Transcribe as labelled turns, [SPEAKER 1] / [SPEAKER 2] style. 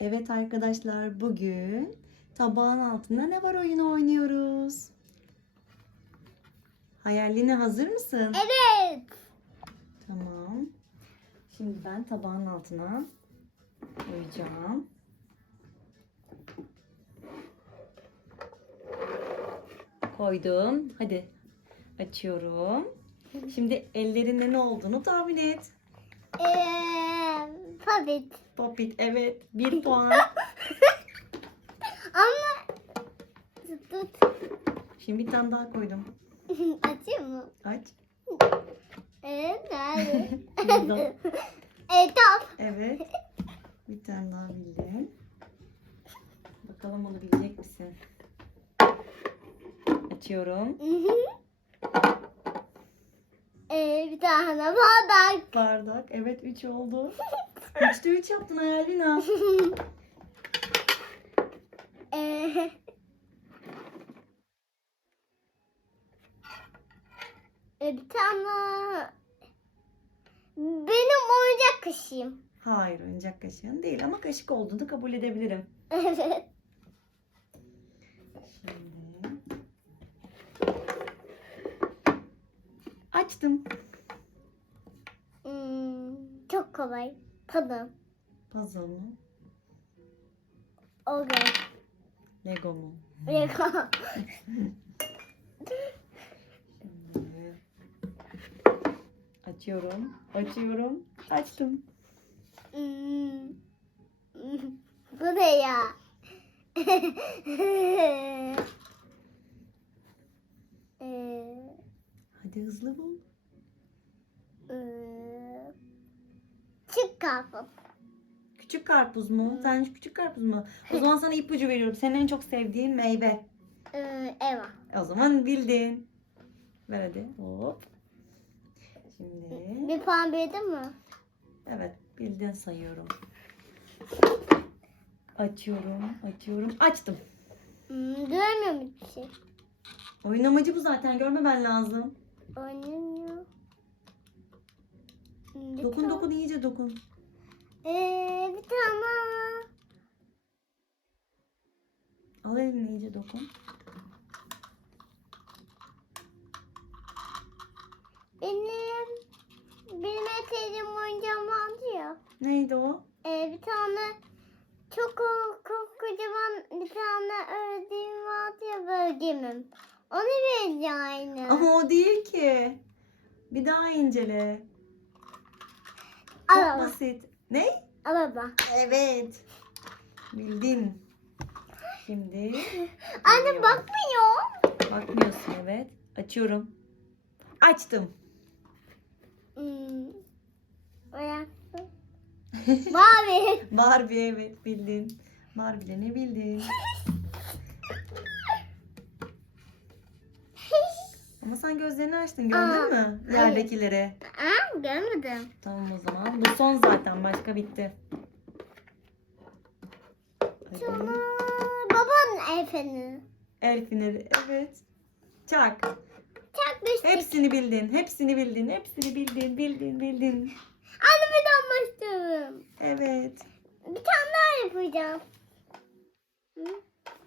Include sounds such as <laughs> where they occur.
[SPEAKER 1] Evet arkadaşlar bugün tabağın altında ne var oyunu oynuyoruz. Hayaline hazır mısın?
[SPEAKER 2] Evet.
[SPEAKER 1] Tamam. Şimdi ben tabağın altına koyacağım. Koydum. Hadi açıyorum. Şimdi ellerinde ne olduğunu tahmin et.
[SPEAKER 2] Ee, Pabit.
[SPEAKER 1] Popit evet. Bir puan. <laughs>
[SPEAKER 2] Ama tut.
[SPEAKER 1] Şimdi bir tane daha koydum. <laughs>
[SPEAKER 2] Açayım mı?
[SPEAKER 1] Aç. <laughs>
[SPEAKER 2] Evet. Nerede?
[SPEAKER 1] Burada.
[SPEAKER 2] evet.
[SPEAKER 1] Bir tane daha bildin. Bakalım onu bilecek misin? Açıyorum.
[SPEAKER 2] Hı hı. Ee, bir tane bardak.
[SPEAKER 1] Bardak. Evet 3 oldu. <laughs> 3'te 3 yaptın Hayalina. <laughs>
[SPEAKER 2] ee, ee, bir tane benim oyuncak kaşığım.
[SPEAKER 1] Hayır oyuncak kaşığın değil ama kaşık olduğunu kabul edebilirim. <laughs>
[SPEAKER 2] Evet.
[SPEAKER 1] Şimdi. Açtım.
[SPEAKER 2] Hmm, çok kolay. Tadım.
[SPEAKER 1] Puzzle mı?
[SPEAKER 2] Organ.
[SPEAKER 1] Lego mu?
[SPEAKER 2] Lego. <laughs>
[SPEAKER 1] Açıyorum. Açıyorum. Açtım.
[SPEAKER 2] Hmm. Bu ne ya? <laughs> Ee,
[SPEAKER 1] Hadi hızlı bul.
[SPEAKER 2] ee, Çık karpuz.
[SPEAKER 1] Küçük karpuz mu? Sen küçük karpuz mu? O zaman sana ipucu veriyorum. Senin en çok sevdiğin meyve.
[SPEAKER 2] Ee, Eva.
[SPEAKER 1] O zaman bildin. Ver hadi. Hop. Şimdi.
[SPEAKER 2] Bir puan bildin mi?
[SPEAKER 1] Evet. Bildin sayıyorum. Açıyorum. Açıyorum. Açtım.
[SPEAKER 2] Hmm, görmüyorum hiçbir şey.
[SPEAKER 1] Oyun amacı bu zaten. Görmemen lazım.
[SPEAKER 2] Oynamıyor. Bir
[SPEAKER 1] Dokun
[SPEAKER 2] tane-
[SPEAKER 1] dokun iyice dokun.
[SPEAKER 2] Ee, bir tane.
[SPEAKER 1] Al elini iyice dokun.
[SPEAKER 2] Benim benim eteğim oyuncağım vardı ya.
[SPEAKER 1] Neydi o?
[SPEAKER 2] Ee, bir tane çok ko- ko- kocaman bir tane ördüğüm vardı ya bölgemim. Onu vereceğim aynı.
[SPEAKER 1] Ama o değil ki. Bir daha incele. Çok
[SPEAKER 2] Araba.
[SPEAKER 1] basit. Ne?
[SPEAKER 2] Araba.
[SPEAKER 1] Evet. Bildin. Şimdi. <gasps>
[SPEAKER 2] Anne bakmıyor.
[SPEAKER 1] Bakmıyorsun evet. Açıyorum. Açtım.
[SPEAKER 2] Hmm. Ayaksın. Mavi. <laughs>
[SPEAKER 1] Barbie evet bildin. Barbie'le ne bildin? <laughs> Ama sen gözlerini açtın gördün
[SPEAKER 2] Aa,
[SPEAKER 1] mü?
[SPEAKER 2] hayır.
[SPEAKER 1] Yerdekileri.
[SPEAKER 2] Aa, görmedim.
[SPEAKER 1] Tamam o zaman. Bu son zaten başka bitti. Hadi.
[SPEAKER 2] Sonra babanın el feneri.
[SPEAKER 1] El feneri evet. Çak.
[SPEAKER 2] Çakmıştık.
[SPEAKER 1] Hepsini bildin. Hepsini bildin. Hepsini bildin. Bildin bildin.